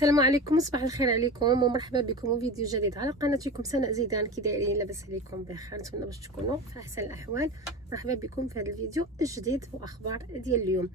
السلام عليكم، صباح الخير عليكم ومرحبا بكم فيديو جديد على قناتكم سناء زيدان. كي دايرين؟ لاباس عليكم بخير؟ نتمنى باش تكونوا في احسن الاحوال. مرحبا بكم في هذا الفيديو الجديد واخبار ديال اليوم.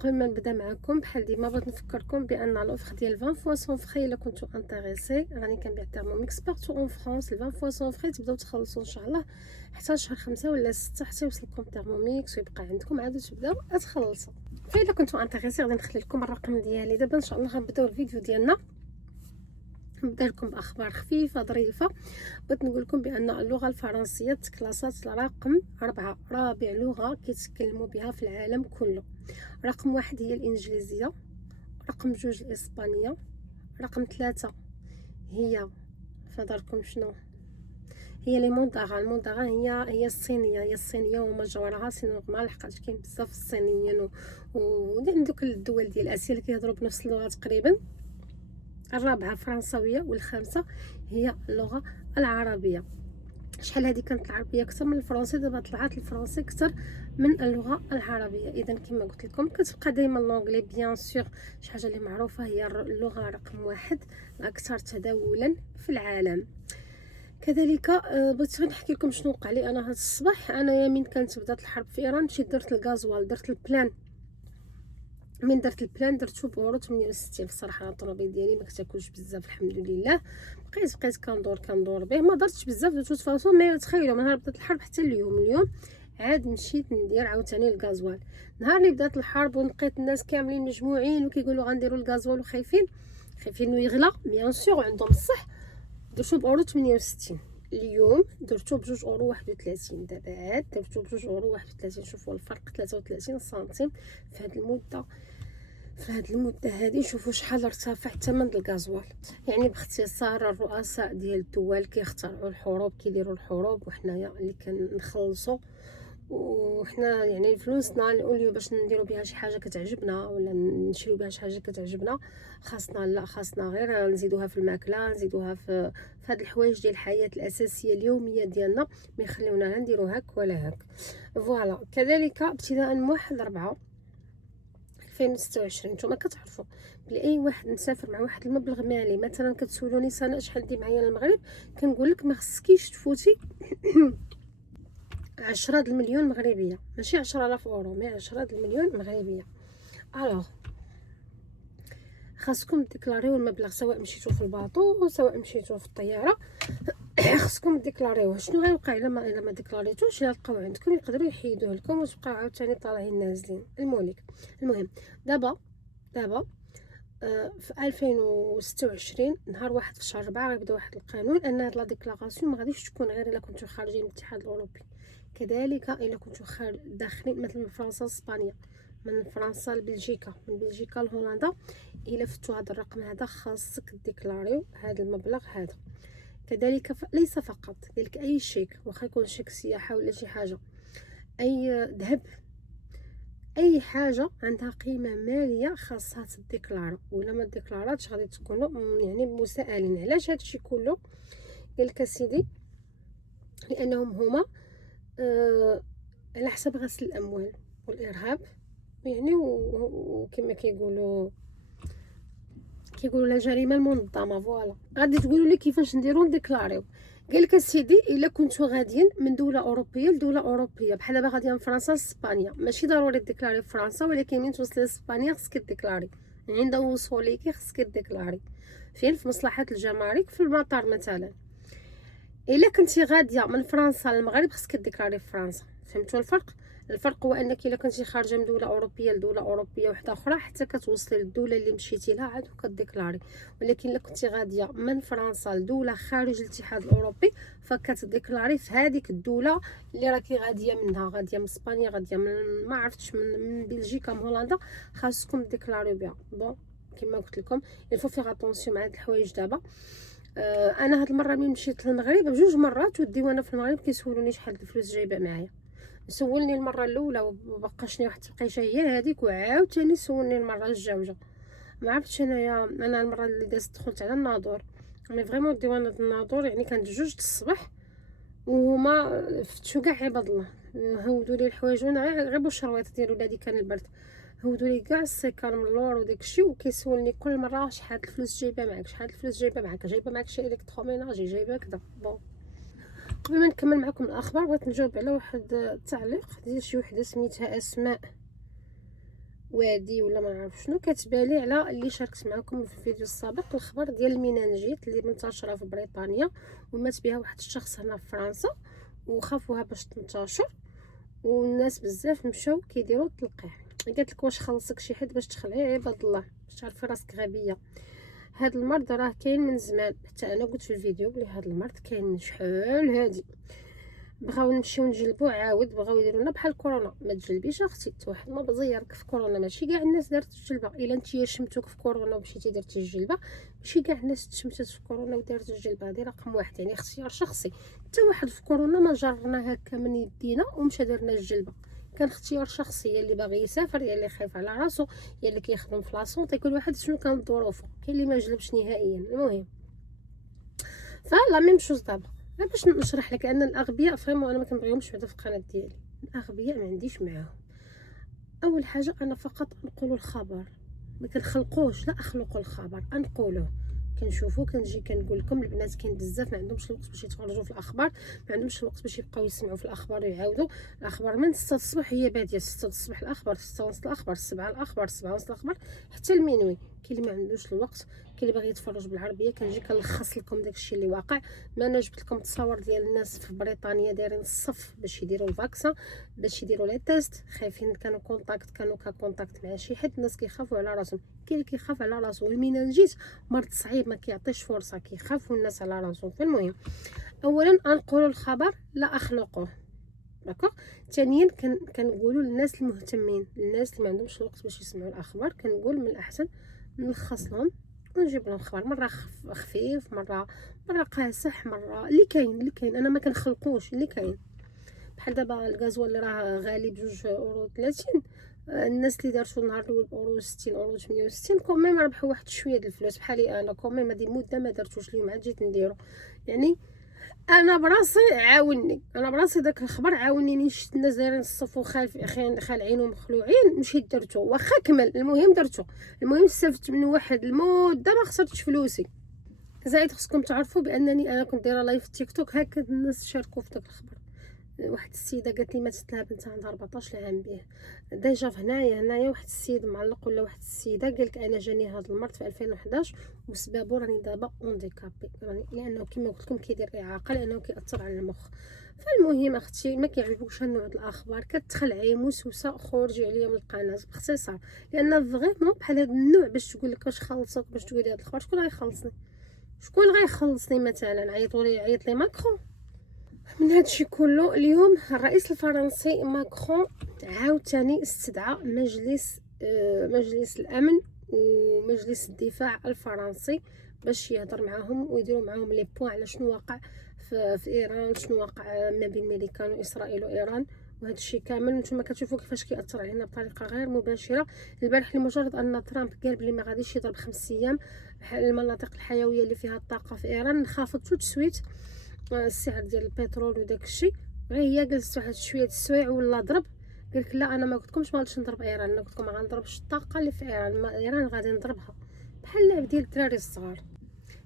قبل ما نبدا معكم بحال ديما بغيت نفكركم بان لوفر ديال 20 فوا سون فري الا كنتو انتريسي راني كنبيع تيرموميكس بارتو اون فرانس. 20 فوا سون فري تبداو تخلصوا ان شاء الله حتى شهر 5 ولا 6 حتى يوصلكم تيرموميكس ويبقى عندكم عاد تبداو تخلصوا. فاذا كنتو انتريسي غادي نخلي لكم الرقم ديالي دابا ان شاء الله. غنبداو الفيديو ديالنا، نبدا لكم باخبار خفيفه ظريفه. بغيت نقول لكم بان اللغه الفرنسيه تكلاسات رقم 4 رابع لغه كيتكلموا بها في العالم كله. رقم 1 هي الانجليزيه، رقم 2 الاسبانيه، رقم 3 هي فداركم شنو هي لي مونداغا. المونداغا هي الصينيه وما جوارها سي نورمال لحقاش كاين بزاف الصينيين ودين دوك الدول ديال اسيا اللي كيهضروا بنفس اللغه تقريبا. الرابعه فرنساويه، والخامسه هي اللغه العربيه. شحال هذه كانت العربيه اكثر من الفرنسي، دابا طلعت الفرنسي اكثر من اللغه العربيه. اذا كما قلت لكم كتبقى دائما لونغلي بيان سور شي حاجه اللي معروفه، هي اللغه رقم 1 الاكثر تداولا في العالم. كذلك بغيت غير نحكي لكم شنو وقع لي انا هذا الصباح. انا من كانت بدات الحرب في ايران مشيت درت الغازوال، درت البلان. من درت البلان درتو بورو 68. بصراحه الطوموبيل ديالي ما كتاكلش بزاف الحمد لله. بقيت كندور به، ما درتش بزاف درتو تفاصيل. ما تخيلوا من نهار بدات الحرب حتى اليوم عاد مشيت ندير عاوتاني الغازوال. نهار اللي بدات الحرب ولقيت الناس كاملين مجموعين وكيقولوا غنديروا الغازوال وخايفين انه يغلى بيان سور وعندهم الصح، درتو بأورو 68. اليوم درتو بجوج أورو 31. دابا عاد درتو بجوج أورو 31. شوفوا الفرق 33 سنتيم في هاد المده هذه. شوفوا شحال ارتفع ثمن الغازوال. يعني باختصار الرؤساء ديال الدول كيخترعوا الحروب، كيديروا الحروب، وحنايا اللي كنخلصوا. وحنا يعني فلوسنا نقولوا باش نديروا بها شي حاجه كتعجبنا ولا نشريو بها شي حاجه كتعجبنا، خاصنا غير نزيدوها في الماكله، نزيدوها في هاد الحوايج ديال الحياه الاساسيه اليوميه ديالنا، ما يخليونا لا نديرو هاك ولا هاك. فوالا. كذلك ابتداء من 1/4 2026 نتوما كتعرفوا بلي اي واحد مسافر مع واحد المبلغ مالي، مثلا كتسولوني سنه شحال دي معايا للمغرب، كنقول لك ما خصكيش تفوتي 10 المليون مغربيه، ماشي 10,000 اورو، مي 10 المليون مغربيه. الوغ خاصكم ديكلاريو المبلغ، سواء مشيتو في الباطو سواء مشيتو في الطياره خاصكم ديكلاريوه. شنو غيوقع الا ما ديكلاريتوش؟ الا لقاو عندكم يقدروا يحيدوه لكم وتبقاو عاوتاني طالعين نازلين المهم دابا في 2026 نهار 1 في شهر 4 غيبدا واحد القانون ان هاد لا ديكلاراسيون ما غاديش تكون غير الا كنتو خارجين من الاتحاد الاوروبي، كذلك الا كنتو داخلين مثلا من فرنسا لاسبانيا، من فرنسا لبلجيكا، من بلجيكا لهولندا. الا فتو هذا الرقم هذا خاصك ديكلاريو هذا المبلغ هذا. كذلك ليس فقط ديالك اي شيك، واخا يكون شيك سياحه ولا شي حاجه، اي ذهب، اي حاجه عندها قيمه ماليه خاصها تديكلارا، ولا ما ديكلاراتش غادي تكونوا يعني مسائلين. علاش هادشي كله؟ قالك سيدي لانهم هما على حسب غسل الاموال والارهاب، يعني وكما كيقولوا لا جريمه المنظمه. فوالا. غادي تقولوا لي كيفاش نديرو نديكلاريو. قالك سيدي الا كنتو غاديين من دوله اوروبيه لدوله اوروبيه، بحال دابا غاديه من فرنسا لاسبانيا، ماشي ضروري ديكلاري في فرنسا، ولكن من توصلي لاسبانيا خصك ديكلاري، يعني عند وصولك خصك ديكلاري فين؟ في مصلحه الجمارك في المطار مثلا. الا كنتي غاديه من فرنسا للمغرب خصك ديكلاري في فرنسا. فهمتوا الفرق؟ الفرق هو انك الا كنتي خارجه من دوله اوروبيه لدوله اوروبيه واحده اخرى، حتى كتوصلي للدوله اللي مشيتي لها عاد كديكلاري. ولكن الا كنتي غاديه من فرنسا لدوله خارج الاتحاد الاوروبي فكتديكلاري في هذيك الدوله اللي راكي غاديه منها، غاديه من اسبانيا، غاديه من ما عرفتش من بلجيكا، من هولندا، خاصكم ديكلاريو بها. بون كما قلت لكم الفو فيغ اتونسيون مع هاد الحوايج. دابا انا هاد المره ملي مشيت للمغرب بجوج مرات والديوانه في المغرب كيسولوني شحال الفلوس جايبه معايا. سولني المره الاولى وبقاشني واحد التقيشه هي هذيك، وعاوتاني سولني المره الجوجه. ما عرفتش انا المره اللي دازت دخلت على الناظور، مي فريمون ديوانه الناظور يعني كانت جوج الصباح وهما فتشوا كاع عباد الله، هودوا لي الحوايج وانا غير بالشرويط ديال ولادي كان البرد. هودوا لي كاع السيكان من اللور وداكشي، وكيسولني كل مره شحال الفلوس جايبه معاك، شحال الفلوس جايبه معاك شي الكتروميناجي، جايبه كذا. بون قبل ما نكمل معكم الاخبار بغيت نجاوب على واحد التعليق ديال شي وحده سميتها اسماء وادي ولا ما نعرف شنو، كتبالي على اللي شاركت معكم في الفيديو السابق الخبر ديال المينانجيت اللي منتشره في بريطانيا ومات بها واحد الشخص هنا في فرنسا وخافوها باش تنتشر، والناس بزاف مشاو كيديروا التلقيح. قالت لك واش خلصك شي حد باش تخلعي عباد الله باش تعرفي راسك غبيه. هاد المرض راه كاين من زمان، حتى انا قلت في الفيديو بلي هاد المرض كاين من شحال هادي. بغاو نمشيو نجلبو عاود بغاو يديروا لنا بحال كورونا. ما تجلبيش اختي، واحد ما بزيرك في كورونا، ماشي كاع الناس دارت الجلبه. الا نتيا شمتوك في كورونا ومشيتي درتي الجلبه، ماشي كاع الناس تشمتات في كورونا ودارت الجلبه. هذه رقم واحد، يعني اختيار شخصي. حتى واحد في كورونا ما جرنا هكا من يدينا ومشى درنا الجلبه، كان اختيار شخصي. يا اللي باغي يسافر، يا اللي خايف على راسو، يا اللي كيخدم في لاصونطي، كل واحد شنو كانت ظروفه. كاين اللي ما جلبش نهائيا. المهم فلا ميم شوز دابا باش نشرح لك ان الاغبياء فريمون انا ما كنبغيهمش بعدا في القناه ديالي. الاغبياء ما عنديش معاهم. اول حاجه انا فقط نقول الخبر، ما كنخلقوش، لا اخلق الخبر انقوله. كنشوفو كنجي كنقول لكم البنات كاين بزاف ما عندهمش الوقت باش يتفرجوا في الاخبار، ما عندهمش الوقت باش يبقاو يسمعوا في الاخبار ويعاودوا الاخبار من 6 الصباح. هي باديه 6 الصباح الاخبار، 6 ونص الاخبار، 7 الاخبار، 7 ونص الاخبار، حتى المنوي. كاين اللي ما عندوش الوقت، كاين اللي باغي يتفرج بالعربيه. كنجي كنلخص لكم داكشي اللي واقع. ما انا جبت لكم تصاور ديال الناس في بريطانيا دايرين الصف باش يديروا الفاكسان، باش يديروا لي تيست، خايفين كانوا كونتاكت مع شي حد. الناس كيخافوا على راسهم، كاين اللي كيخاف على راسو. والمينانجيت مرض صعيب ما كيعطيش فرصه، كيخافوا الناس على راسهم. فالمهم اولا نقولوا الخبر لا اخلقوه، داكوغ. ثانيا كنقولوا للناس المهتمين، الناس اللي ما عندهمش الوقت باش يسمعوا الاخبار، كنقول من الاحسن نلخص لهم ونجيب لهم خبر مره خفيف، مره قاصح، مره اللي كاين. انا ما كنخلقوش اللي كاين. بحال دابا الغازوال اللي راه غالي ب2.30 الناس اللي دارتو النهار الاول بأورو 60 أورو 68 كوميم ربحوا واحد شويه د الفلوس. بحالي انا كوميم هادي مده ما درتوش، اليوم عاد جيت نديرو. يعني انا براسي عاوني، انا براسي داك الخبر عاونيني. شفت الناس دايرين الصف خالعين ومخلوعين، مشيت درتو واخا كمل. المهم درتو، المهم استفدت من واحد المده ما خسرتش فلوسي. زائد خصكم تعرفوا بانني انا كنت دايره لايف في تيك توك، هكا الناس شاركوا في داك الخبر. واحد السيده قالت لي ماتت لها بنتها عندها 14 عام به. ديجا في هنايا واحد السيد معلق ولا واحد السيده قالك انا جاني هذا المرض في 2011 وسبابو راني دابا اونديكابي، يعني لانه كما قلت لكم كيدير اعاقه، لانه كيأثر على المخ. فالمهم اختي ما كيعجبوكش هاد النوع د الاخبار كتخلعي موسوسه، خرجي عليا من القناه باختصار. لان فريمون بحال هاد النوع باش تقول لك واش خلصك، باش تقولي هاد الخبر شكون غيخلصني؟ شكون غيخلصني؟ مثلا عيط لي ماكرون من هادشي كله. اليوم الرئيس الفرنسي ماكرون عاوتاني استدعى مجلس الامن ومجلس الدفاع الفرنسي باش يهضر معاهم ويديروا معاهم لي بوين على شنو واقع في ايران، شنو واقع ما بين ميريكان واسرائيل وايران. وهذا الشيء كامل نتوما كتشوفوا كيفاش كيأثر علينا بطريقه غير مباشره. البارح لمجرد ان ترامب قال بلي ما غاديش يضرب 5 ايام المناطق الحيويه اللي فيها الطاقه في ايران، انخفض تو تسويت السعر ديال البترول وداك الشيء. غير هي جلست واحد شويه السوايع ولا ضرب. قالك لا انا ما قلتلكمش ما غاديش نضرب ايران، انا قلتلكم ما غنضربش الطاقه اللي في ايران، ايران غادي نضربها. بحال اللعب ديال الدراري الصغار.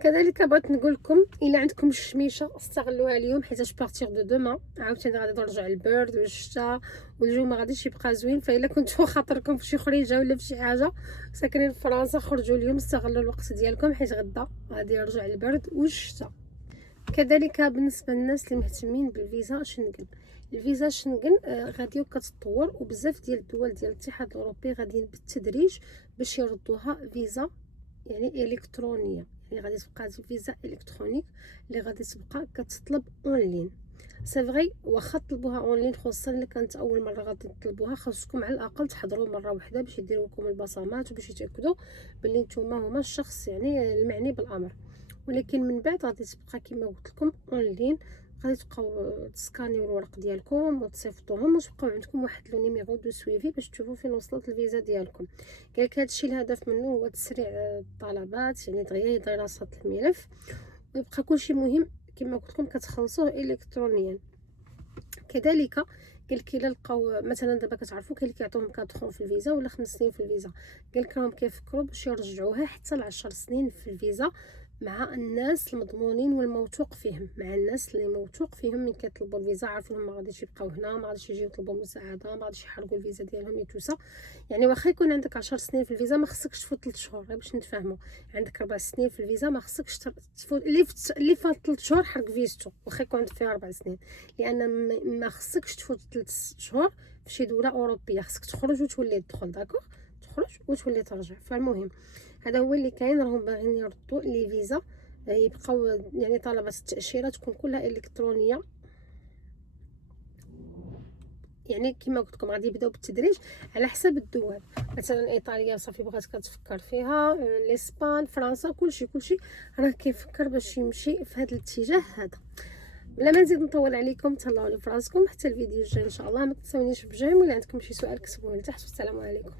كذلك بغيت نقول لكم الا عندكم الشميشه استغلوها اليوم، حيت بارتيغ دو دوما عاوتاني غادي ترجع البرد والشتا والجو ما غاديش يبقى زوين. فالا كنتو خاطركم في شي خريجه ولا في شي حاجه ساكنين في فرنسا، خرجوا اليوم استغلوا الوقت ديالكم، حيت غدا غادي يرجع البرد والشتا. كذلك بالنسبه للناس اللي مهتمين بالفيزا شنغن، الفيزا شنغن غادي كتطور، وبزاف ديال الدول ديال الاتحاد الاوروبي غاديين بالتدريج باش يردوها فيزا يعني الكترونيه. يعني غادي تبقى فيزا الكترونيك اللي غادي تبقى كتطلب اونلاين. سي فغي واخا طلبوها اونلاين، خصوصا الا كانت اول مره غادي تطلبوها، خاصكم على الاقل تحضروا مره واحده باش يديروا لكم البصمات وباش يتاكدوا باللي نتوما هما الشخص يعني المعني بالامر. ولكن من بعد غادي تبقى كما قلت لكم اونلاين، غادي تبقاو تسكانيو الورق ديالكم وتصيفطوهم وتبقاو عندكم واحد لو نيميرو دو سويفي باش تشوفوا فين وصلت الفيزا ديالكم. قالك هادشي الهدف منه هو تسريع الطلبات، يعني دغيا دراسه الملف ويبقى كلشي مهم كما قلت لكم كتخلصوه الكترونيا. كذلك قال لك الا لقاو مثلا دابا كتعرفوا كاين اللي كيعطيوهم 4 في الفيزا ولا 5 سنين في الفيزا، قال لك راهم كيفكروا باش يرجعوها حتى ل10 سنين في الفيزا مع الناس المضمونين والموثوق فيهم، مع الناس اللي موثوق فيهم من كيطلبوا الفيزا عارفين ما غاديش يبقاو هنا، ما غاديش يجيو يطلبوا مساعده، ما غاديش يحرقوا الفيزا ديالهم يتوسا. يعني واخا يكون عندك 10 سنين في الفيزا ما خصكش تفوت 3 شهور، غير باش نتفاهموا. عندك 4 سنين في الفيزا ما خصكش تفوت اللي فات 3 شهور حرق فيزتو واخا يكون عندك فيها 4 سنين، لان ما خصكش تفوت 3 شهور في شي دوله اوروبيه، خصك تخرج وتولي تدخل. داكوغ، تخرج وتولي ترجع. فالمهم هذا هو اللي كاين، راهم باغيين يردوا لي فيزا يبقاو يعني طلبات التاشيره تكون كلها الكترونيه. يعني كما قلت لكم غادي يبداو بالتدريج على حسب الدول. مثلا ايطاليا صافي بغات كتفكر فيها، الاسبان، فرنسا، كلشي راه كيفكر باش يمشي في هذا الاتجاه هذا. بلا ما نزيد نطول عليكم، تهلاو لي فراسكم حتى الفيديو الجاي ان شاء الله. ما تنسونيش بجيم، ولا عندكم شي سؤال كتبوه لتحت. والسلام عليكم.